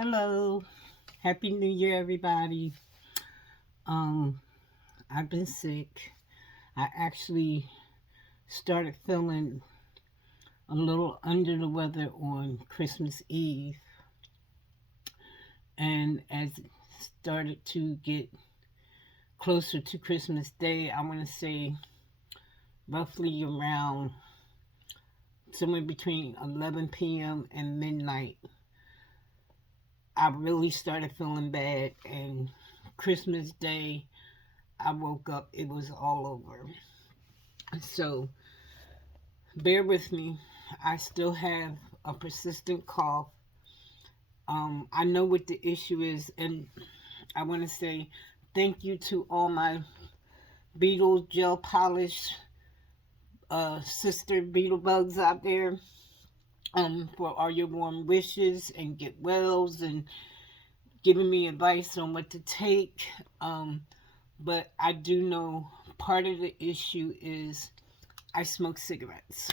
Hello. Happy New Year, everybody. Um, I've been sick. I actually started feeling a little under the weather on Christmas Eve, and as it started to get closer to Christmas Day, I want to say roughly around somewhere between 11 p.m. and midnight, I really started feeling bad, and Christmas Day, I woke up, it was all over. So bear with me. I still have a persistent cough. I know what the issue is, and I want to say thank you to all my Beetles Gel Polish sister beetle bugs out there, for all your warm wishes and get wells and giving me advice on what to take. But I do know part of the issue is I smoke cigarettes.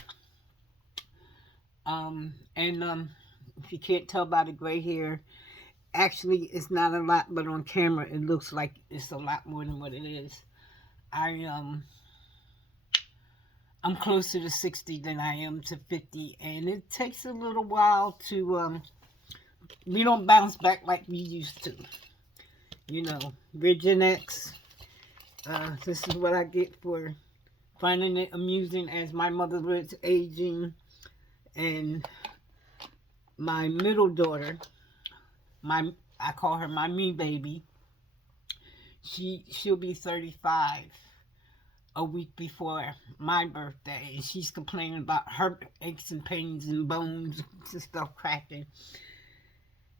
And if you can't tell by the gray hair, actually it's not a lot, but on camera it looks like it's a lot more than what it is. I I'm closer to 60 than I am to 50, and it takes a little while to we don't bounce back like we used to. You know, we're Gen X. This is what I get for finding it amusing as my mother was aging, and my middle daughter, my I call her my me baby. She'll be 35 a week before my birthday, and she's complaining about her aches and pains and bones and stuff cracking.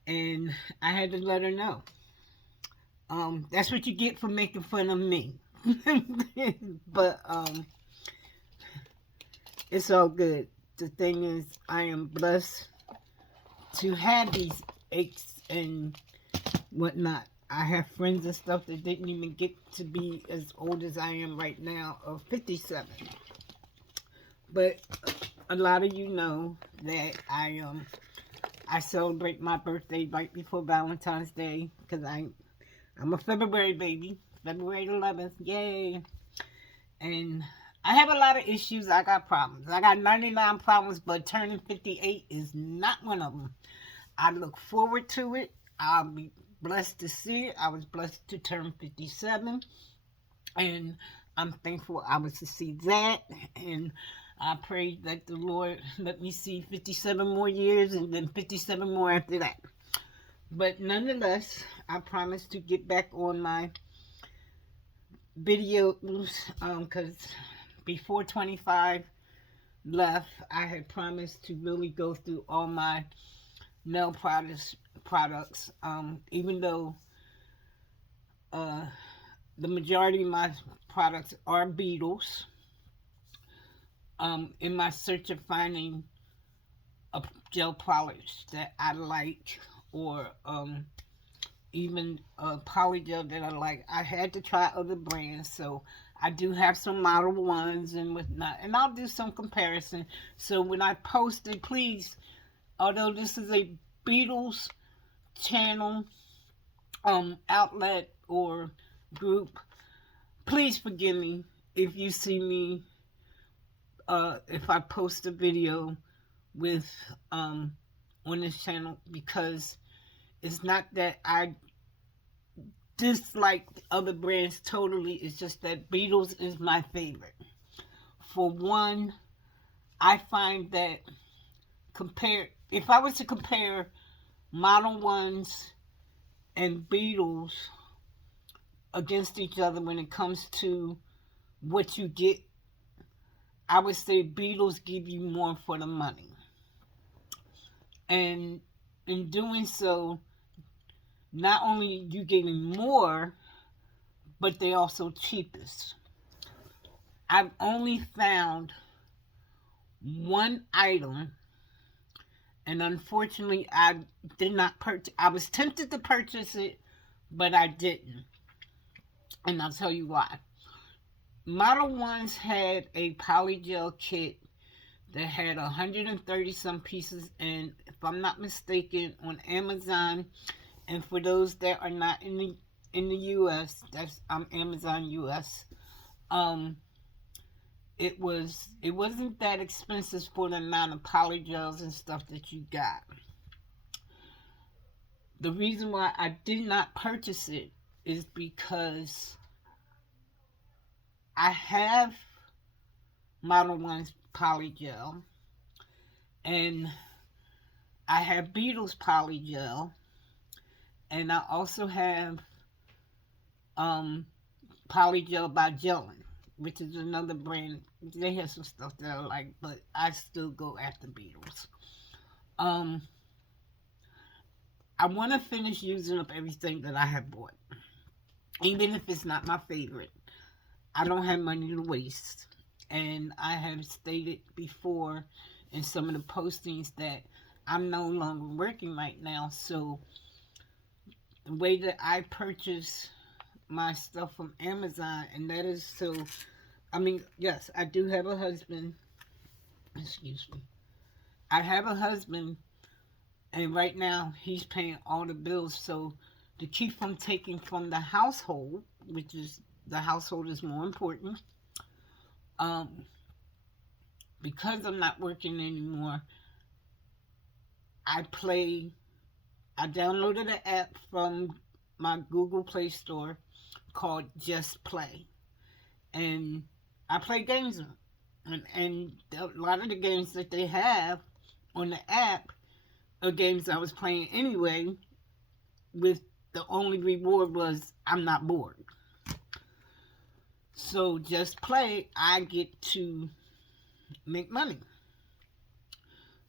And I had to let her know. That's what you get for making fun of me. But it's all good. The thing is, I am blessed to have these aches and whatnot. I have friends and stuff that didn't even get to be as old as I am right now, of 57. But a lot of you know that I celebrate my birthday right before Valentine's Day because I'm a February baby, February 11th, yay! And I have a lot of issues. I got problems. I got 99 problems, but turning 58 is not one of them. I look forward to it. I'll be blessed to see it. I was blessed to turn 57, and I'm thankful I was to see that. And I pray that the Lord let me see 57 more years and then 57 more after that. But nonetheless, I promise to get back on my videos, because before 25 left, I had promised to really go through all my nail products. Even though the majority of my products are Beetles. In my search of finding a gel polish that I like, or even a polygel that I like, I had to try other brands. So I do have some model ones and whatnot, and I'll do some comparison. So when I post it, please, although this is a Beetles channel, outlet or group, please forgive me if you see me, if I post a video with on this channel, because it's not that I dislike other brands totally. It's just that Beetles is my favorite. For one, I find that if I was to compare Model Ones and Beetles against each other when it comes to what you get, I would say Beetles give you more for the money. And in doing so, not only you getting more, but they also cheapest. I've only found one item, and unfortunately I did not purchase. I was tempted to purchase it, but I didn't. And I'll tell you why. Model Ones had a polygel kit that had 130 some pieces, and if I'm not mistaken, on Amazon. And for those that are not in the U.S., that's Amazon U.S. It wasn't that expensive for the amount of polygels and stuff that you got. The reason why I did not purchase it is because I have Model 1's polygel, and I have Beetles polygel, and I also have polygel by Gelin, which is another brand. They have some stuff that I like, but I still go after Beetles. I want to finish using up everything that I have bought, even if it's not my favorite. I don't have money to waste, and I have stated before in some of the postings that I'm no longer working right now, so the way that I purchase my stuff from Amazon, and that is so, I mean, yes, I do have a husband, excuse me, I have a husband, and right now he's paying all the bills, so to keep from taking from the household, which is, the household is more important, because I'm not working anymore, I downloaded an app from my Google Play Store called Just Play, and I play games, and a lot of the games that they have on the app are games I was playing anyway, with the only reward was I'm not bored. So Just Play, I get to make money.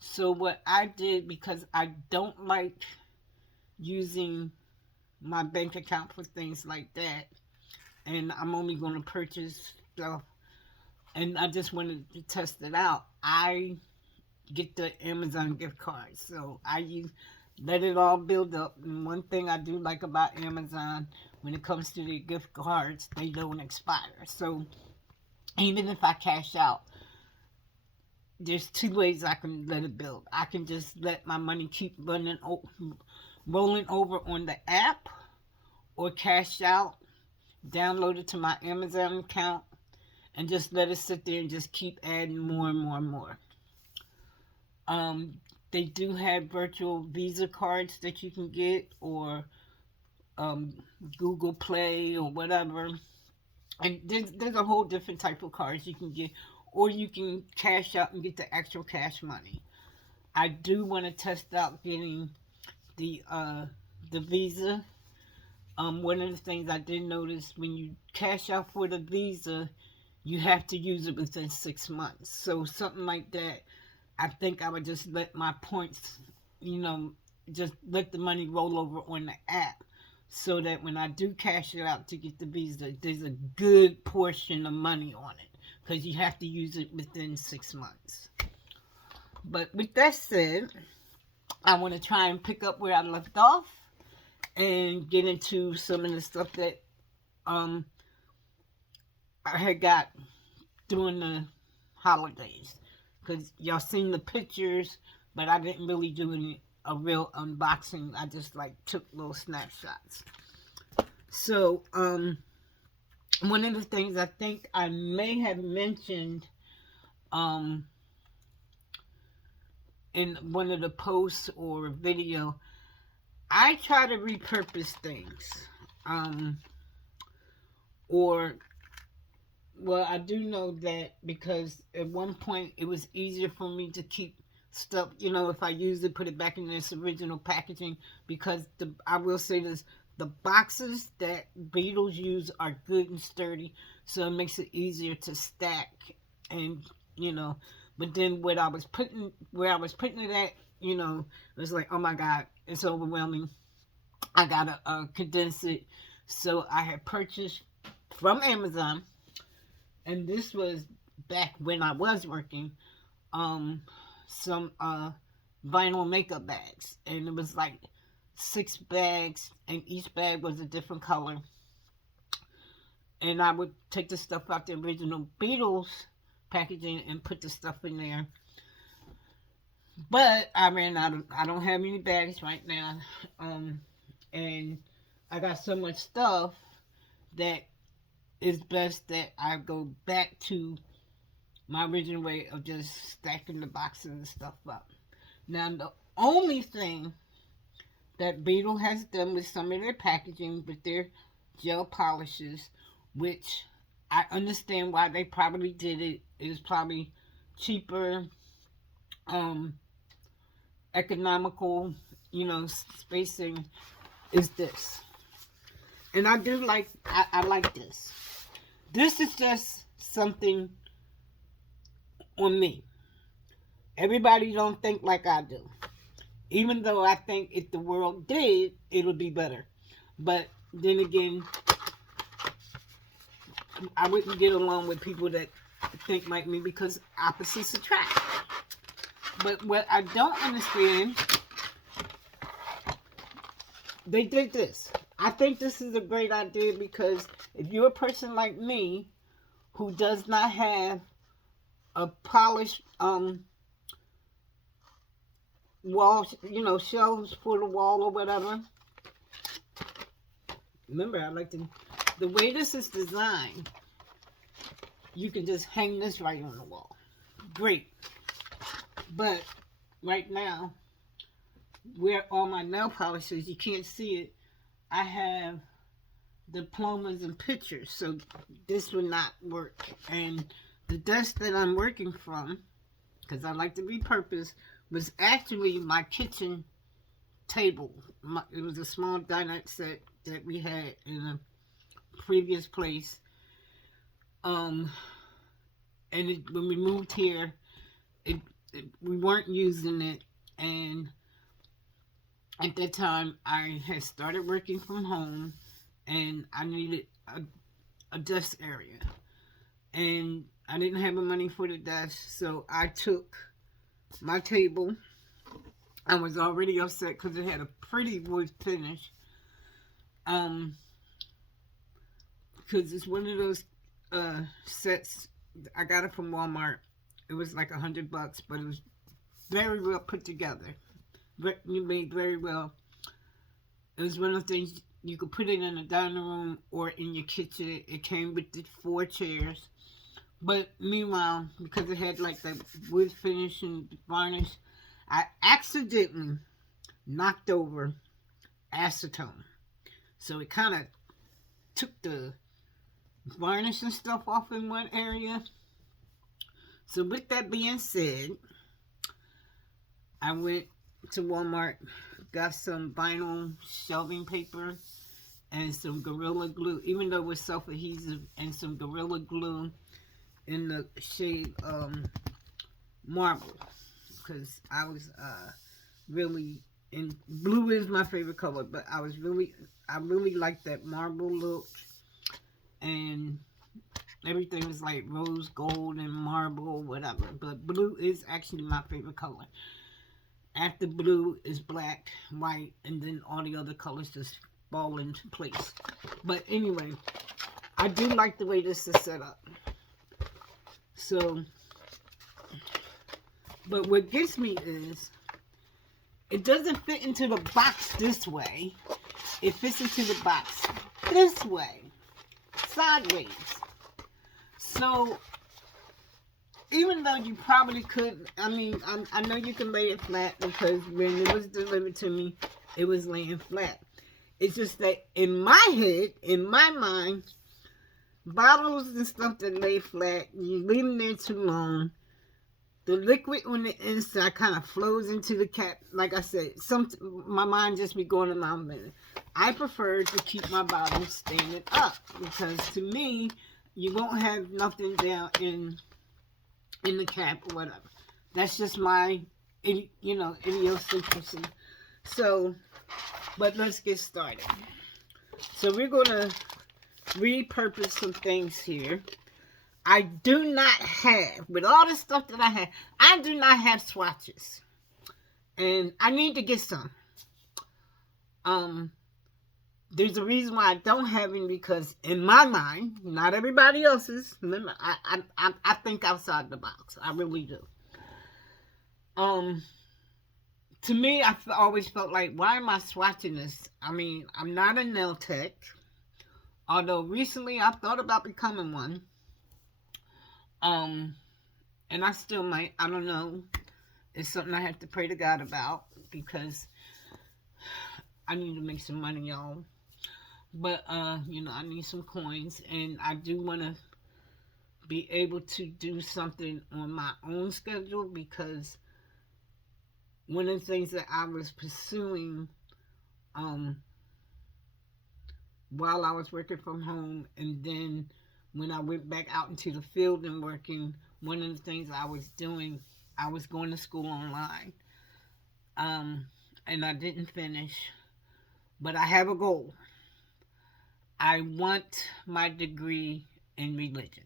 So what I did, because I don't like using my bank account for things like that, and I'm only going to purchase stuff, and I just wanted to test it out, I get the Amazon gift card. So I let it all build up. And one thing I do like about Amazon, when it comes to the gift cards, they don't expire. So even if I cash out, there's two ways I can let it build. I can just let my money keep rolling over on the app, or cash out, download it to my Amazon account, and just let it sit there and just keep adding more and more and more. They do have virtual Visa cards that you can get, or Google Play or whatever. And there's a whole different type of cards you can get, or you can cash out and get the actual cash money. I do want to test out getting the Visa. One of the things I did notice, when you cash out for the Visa, you have to use it within 6 months. So something like that, I think I would just let my points, just let the money roll over on the app, so that when I do cash it out to get the Visa, there's a good portion of money on it, because you have to use it within 6 months. But with that said, I want to try and pick up where I left off and get into some of the stuff that I had got during the holidays. Because y'all seen the pictures, but I didn't really do a real unboxing. I just took little snapshots. So, one of the things I think I may have mentioned in one of the posts or video, I try to repurpose things. Well, I do know that because at one point it was easier for me to keep stuff, if I use it, put it back in its original packaging, because I will say this, the boxes that Beetles use are good and sturdy, so it makes it easier to stack, and, but then where I was putting it at, it was like, oh my God, it's overwhelming. I gotta condense it. So I had purchased from Amazon, and this was back when I was working, some vinyl makeup bags. And it was 6 bags, and each bag was a different color. And I would take the stuff out the original Beetles packaging and put the stuff in there. But I ran out of, I don't have any bags right now. And I got so much stuff that it's best that I go back to my original way of just stacking the boxes and stuff up. Now, the only thing that Beetle has done with some of their packaging with their gel polishes, which I understand why they probably did it. It is probably cheaper, um, economical, spacing is this. And I do like, I like this. This is just something on me. Everybody don't think like I do. Even though I think if the world did, it'll be better. But then again, I wouldn't get along with people that think like me because opposites attract. But what I don't understand, they did this. I think this is a great idea because if you're a person like me who does not have a polished wall, shelves for the wall or whatever. Remember, I like the way this is designed, you can just hang this right on the wall. Great. But right now, where all my nail polishes, you can't see it, I have diplomas and pictures, so this would not work. And the desk that I'm working from, because I like to repurpose, was actually my kitchen table. It was a small dinette set that we had in a previous place. And when we moved here, we weren't using it, and at that time I had started working from home, and I needed a desk area, and I didn't have the money for the desk, so I took my table. I was already upset because it had a pretty wood finish, because it's one of those sets. I got it from Walmart. It was like $100, but it was very well put together. You made very well. It was one of the things you could put it in the dining room or in your kitchen. It came with the 4 chairs. But meanwhile, because it had like the wood finish and varnish, I accidentally knocked over acetone. So it kind of took the varnish and stuff off in one area. So with that being said, I went to Walmart, got some vinyl shelving paper and some Gorilla Glue, even though it was self-adhesive, and some Gorilla Glue in the shade marble, because I was really, and blue is my favorite color, but I really liked that marble look, and everything was like rose gold and marble, whatever, but blue is actually my favorite color. After blue is black, white, and then all the other colors just fall into place. But anyway, I do like the way this is set up. So, but what gets me is, it doesn't fit into the box this way. It fits into the box this way, sideways. So, even though you probably could, I know you can lay it flat, because when it was delivered to me, it was laying flat. It's just that in my head, in my mind, bottles and stuff that lay flat, you leave them there too long, the liquid on the inside kind of flows into the cap. Like I said, my mind just be going around a minute. I prefer to keep my bottles standing up, because to me, you won't have nothing down in the cap or whatever. That's just my, idiosyncrasy. So, but let's get started. So we're going to repurpose some things here. I do not have, with all the stuff that I do not have swatches. And I need to get some. There's a reason why I don't have any, because in my mind, not everybody else's, remember, I think outside the box. I really do. To me, always felt like, why am I swatching this? I mean, I'm not a nail tech, although recently I've thought about becoming one. Um, and I still might. I don't know. It's something I have to pray to God about because I need to make some money, y'all. But I need some coins, and I do want to be able to do something on my own schedule because one of the things that I was pursuing um, while I was working from home, and then when I went back out into the field and working, one of the things I was doing, I was going to school online, um, and I didn't finish, but I have a goal. I want my degree in religion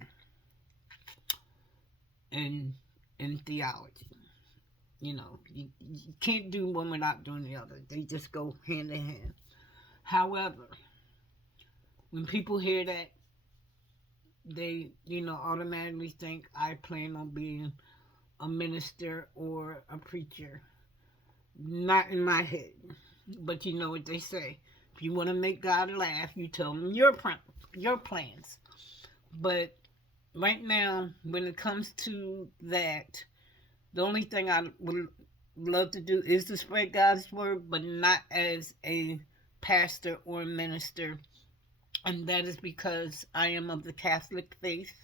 and in theology. You can't do one without doing the other. They just go hand in hand. However, when people hear that, they, automatically think I plan on being a minister or a preacher. Not in my head. But you know what they say. If you want to make God laugh, you tell him your plans. But right now, when it comes to that, the only thing I would love to do is to spread God's word, but not as a pastor or a minister. And that is because I am of the Catholic faith.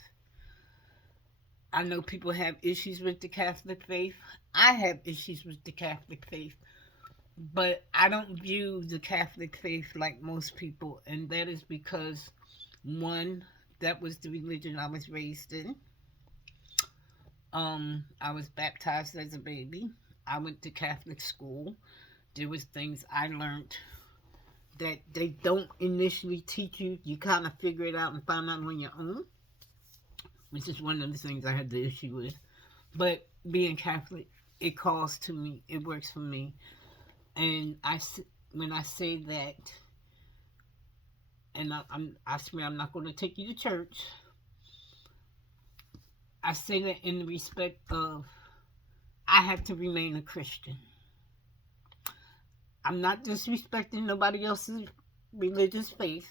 I know people have issues with the Catholic faith. I have issues with the Catholic faith. But I don't view the Catholic faith like most people. And that is because, one, that was the religion I was raised in. I was baptized as a baby. I went to Catholic school. There was things I learned that they don't initially teach you. You kind of figure it out and find out on your own, which is one of the things I had the issue with. But being Catholic, it calls to me. It works for me. And when I say that, and I swear I'm not going to take you to church, I say that in the respect of I have to remain a Christian. I'm not disrespecting nobody else's religious faith,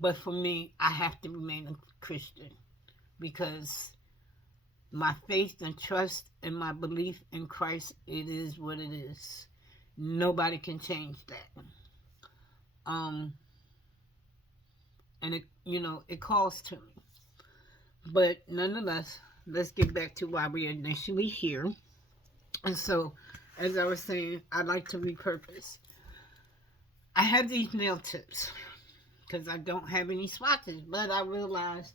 but for me, I have to remain a Christian because my faith and trust and my belief in Christ, it is what it is. Nobody can change that. And it calls to me. But nonetheless, let's get back to why we're initially here. And so, as I was saying, I like to repurpose. I have these nail tips because I don't have any swatches, but I realized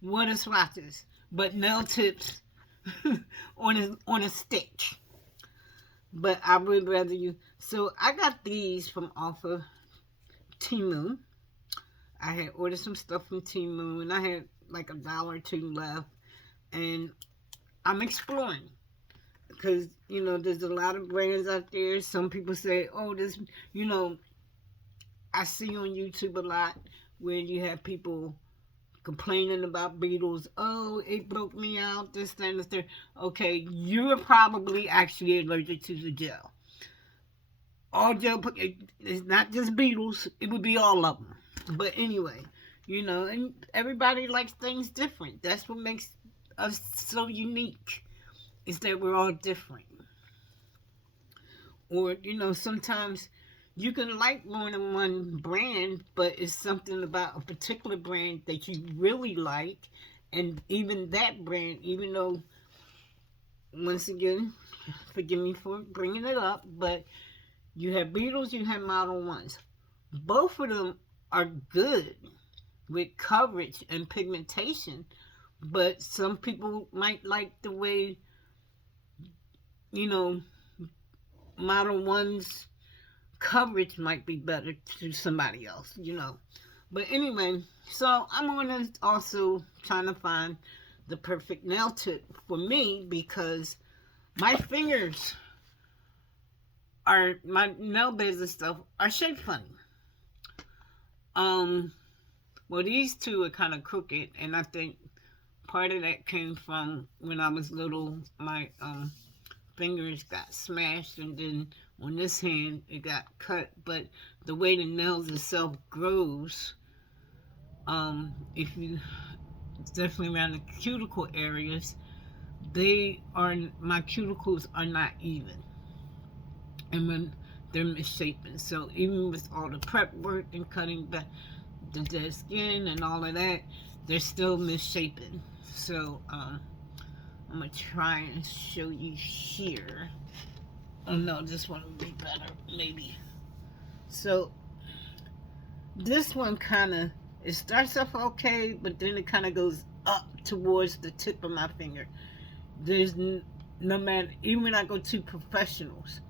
what are swatches? But nail tips on a stick. But I would rather you. So I got these from off of Temu. I had ordered some stuff from Temu, and I had like $1 or $2 left, and I'm exploring because there's a lot of brands out there. Some people say, oh, this, I see on YouTube a lot where you have people complaining about Beetles. Oh, it broke me out, this, that, and the third. Okay, you're probably actually allergic to the gel. All gel, it's not just Beetles, it would be all of them. But anyway, and everybody likes things different. That's what makes us so unique, is that we're all different. Or, sometimes you can like more than one brand, but it's something about a particular brand that you really like. And even that brand, even though, once again, forgive me for bringing it up, but you have Beetles, you have Model 1s. Both of them are good with coverage and pigmentation, but some people might like the way, Model 1's coverage might be better to somebody else, But anyway, so I'm going to also trying to find the perfect nail tip for me because my fingers my nail beds and stuff are shaped funny. Well, these two are kind of crooked, and I think part of that came from when I was little. My fingers got smashed, and then on this hand it got cut. But the way the nails itself grows, if you definitely around the cuticle areas, my cuticles are not even, and when they're misshapen. So even with all the prep work and cutting back the dead skin and all of that, they're still misshapen. So I'm gonna try and show you here. Oh no, this one would be better, maybe. So this one it starts off okay, but then it kind of goes up towards the tip of my finger. There's no matter, even when I go to professionals,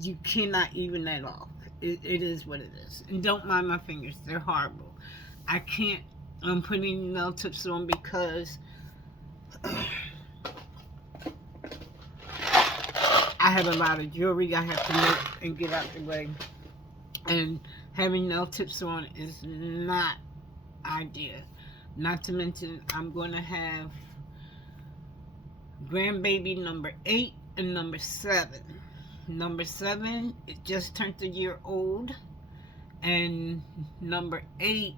you cannot even that off. It is what it is. And don't mind my fingers, they're horrible. I can't put any nail tips on because I have a lot of jewelry I have to make and get out the way. And having nail tips on is not ideal. Not to mention, I'm going to have grandbaby number 8 and number 7. Number 7, it just turned a year old. And number 8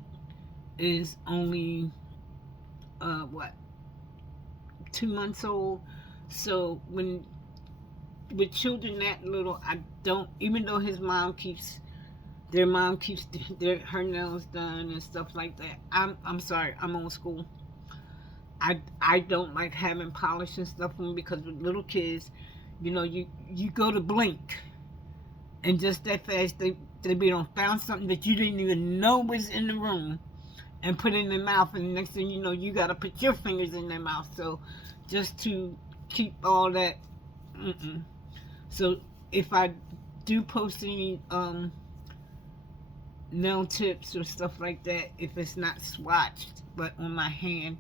is only, 2 months old. So with children that little, I don't, even though their mom keeps her nails done and stuff like that. I'm sorry, I'm old school. I don't like having polish and stuff on because with little kids, you go to blink, and just that fast they be done found something that you didn't even know was in the room, and put it in their mouth, and the next thing you know, you gotta put your fingers in their mouth. So just to keep all that, So if I do post any nail tips or stuff like that, if it's not swatched but on my hand,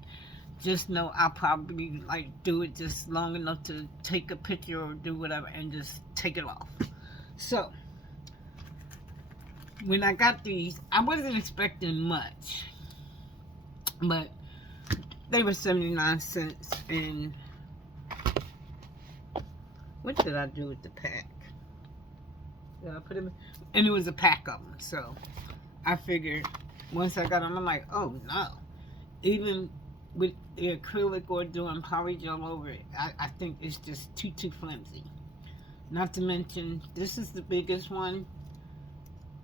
just know I'll probably do it just long enough to take a picture or do whatever and just take it off. So when I got these, I wasn't expecting much, but they were 79 cents. And what did I do with the pack? Did I put them in? And it was a pack of them. So I figured once I got them, I'm like, oh no. Even with the acrylic or doing polygel over it, I think it's just too flimsy. Not to mention, this is the biggest one.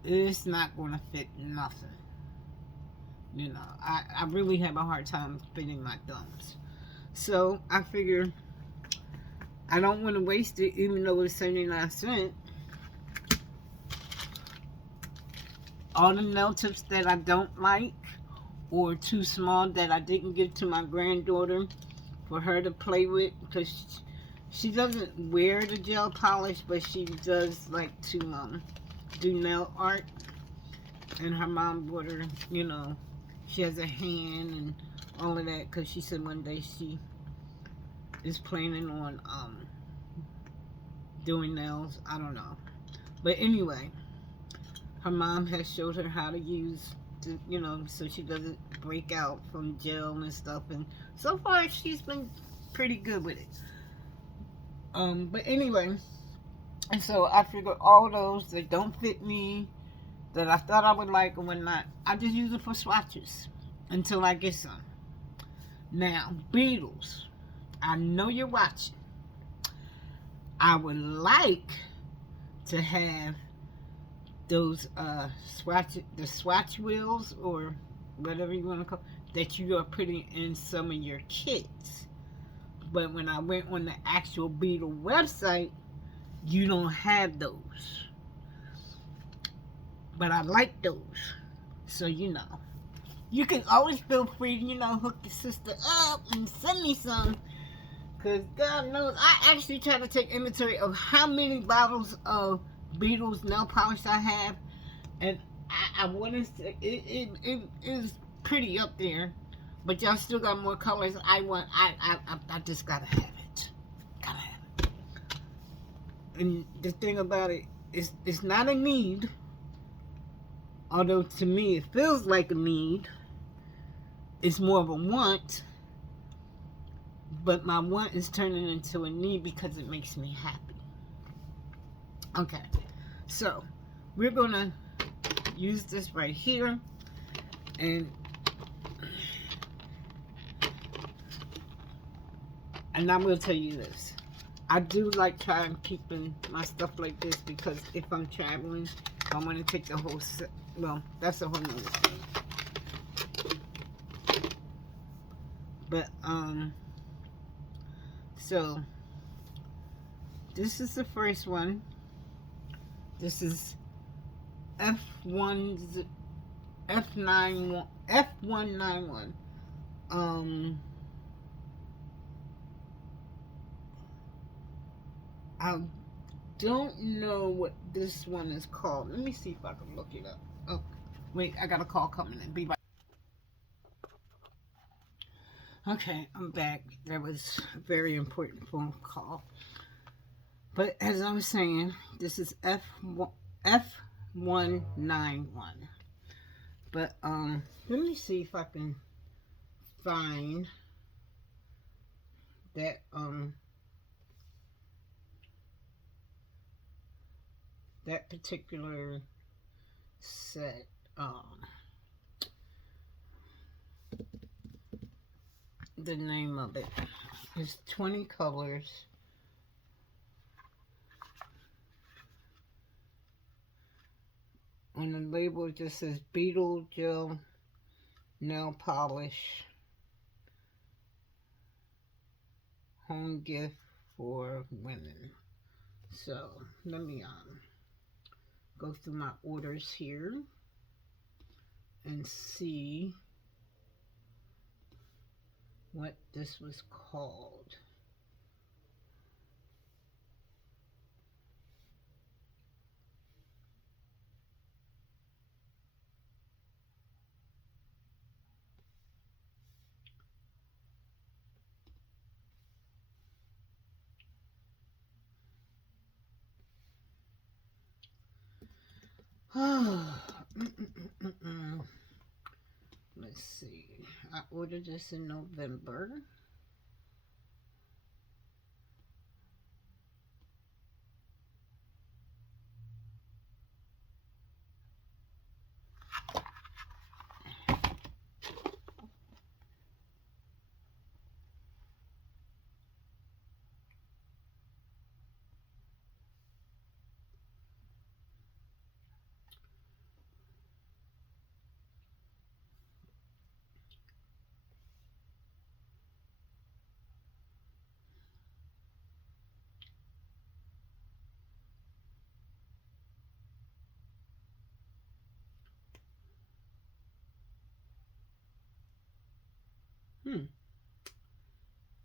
It's not going to fit nothing. I really have a hard time fitting my thumbs. So I figure I don't want to waste it, even though it's 79 cents. All the nail tips that I don't like or too small that I didn't give to my granddaughter for her to play with, because she doesn't wear the gel polish, but she does like to do nail art. And her mom bought her, she has a hand and all of that, because she said one day she is planning on doing nails. I don't know, but anyway, her mom has showed her how to use so she doesn't break out from gel and stuff, and so far she's been pretty good with it. But anyway, and so I figured all those that don't fit me, that I thought I would like and whatnot, I just use it for swatches until I get some. Now, Beetles, I know you're watching. I would like to have those swatch wheels, or whatever you want to call it, that you are putting in some of your kits. But when I went on the actual Beetle website, you don't have those. But I like those. So you can always feel free to hook your sister up and send me some, because God knows I actually try to take inventory of how many bottles of Beetles nail polish I have, and I want to say it is pretty up there, but y'all still got more colors I want. I just gotta have it. And the thing about it is, it's not a need, although to me it feels like a need. It's more of a want. but my want is turning into a need because it makes me happy. Okay, so we're gonna use this right here, and I will tell you this. I do like trying keeping my stuff like this because if I'm traveling, I want to take the whole set. Well, that's a whole nother thing. But, so, this is the first one. This is F1, F91, F191. I don't know what this one is called. Let me see if I can look it up. Oh, wait, I got a call coming in. Be right. Okay, I'm back. That was a very important phone call. But as I was saying, this is F191. But let me see if I can find that that particular set. The name of it is 20 colors. On the label, it just says Beetles Gel Polish. Home gift for women. So, let me go through my orders here and see what this was called. Let's see. I ordered this in November.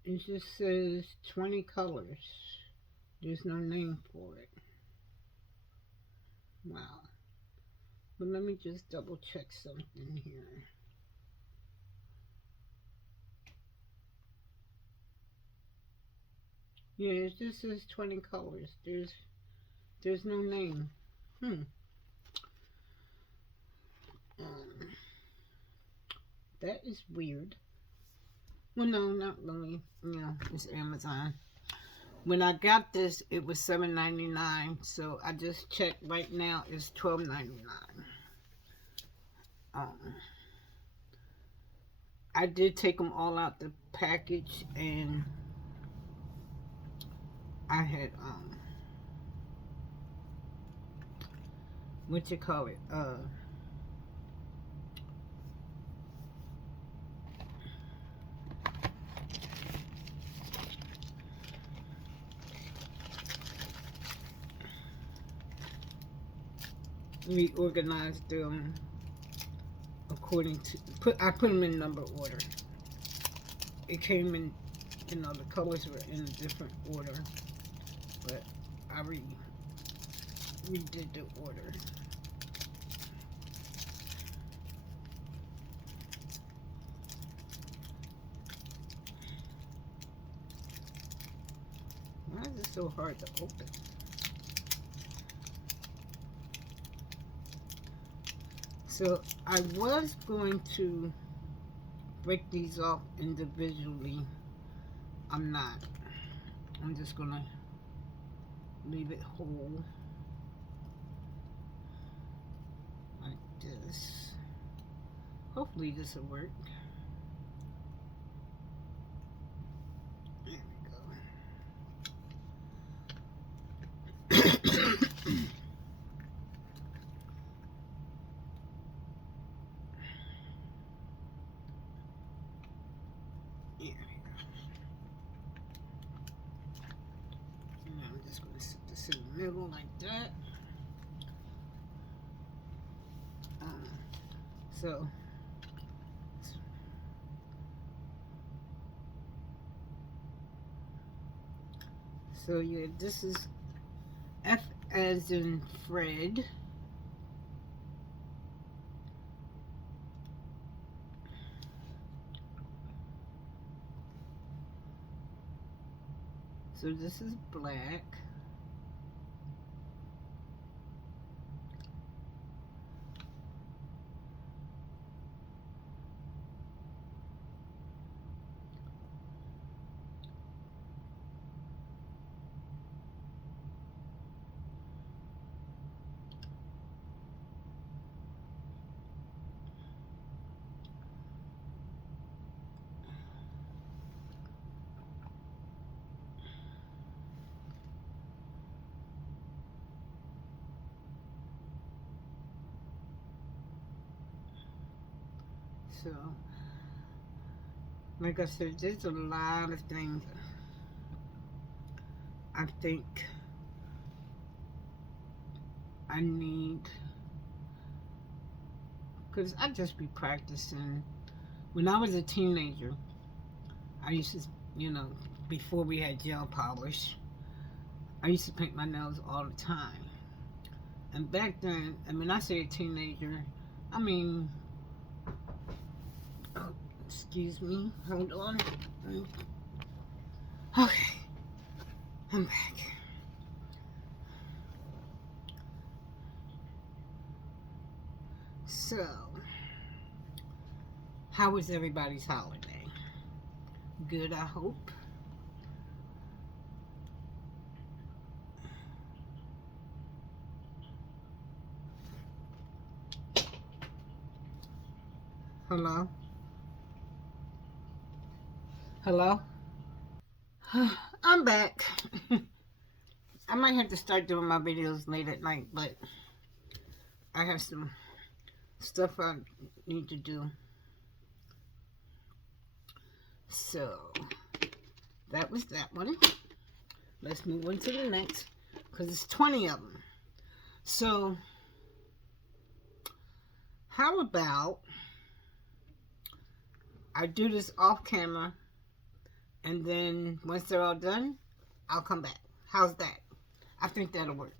It just says 20 colors. There's no name for it. Wow. But let me just double check something here. Yeah, it just says 20 colors. There's no name. That is weird. Well, no, not really. Yeah, it's Amazon. When I got this, it was $7.99. So I just checked right now. It's $12.99. I did take them all out the package, and I had what you call it? Reorganized them according to I put them in number order. It came in, the colors were in a different order, but I redid the order. Why is it so hard to open? So I was going to break these off individually I'm not. I'm just gonna leave it whole like this. Hopefully this will work. There we go. Here we go. Now I'm just going to set this in the middle like that. So yeah, this is F as in Fred. So this is black. So, like I said, there's a lot of things I think I need, because I just be practicing. When I was a teenager, I used to, before we had gel polish, I used to paint my nails all the time. And back then, I say a teenager, excuse me, hold on. Okay, I'm back. So, how was everybody's holiday? Good, I hope. Hello? Hello? I'm back. I might have to start doing my videos late at night, but I have some stuff I need to do. So, that was that one. Let's move on to the next, because it's 20 of them. So, how about I do this off camera, and then once they're all done, I'll come back. How's that? I think that'll work.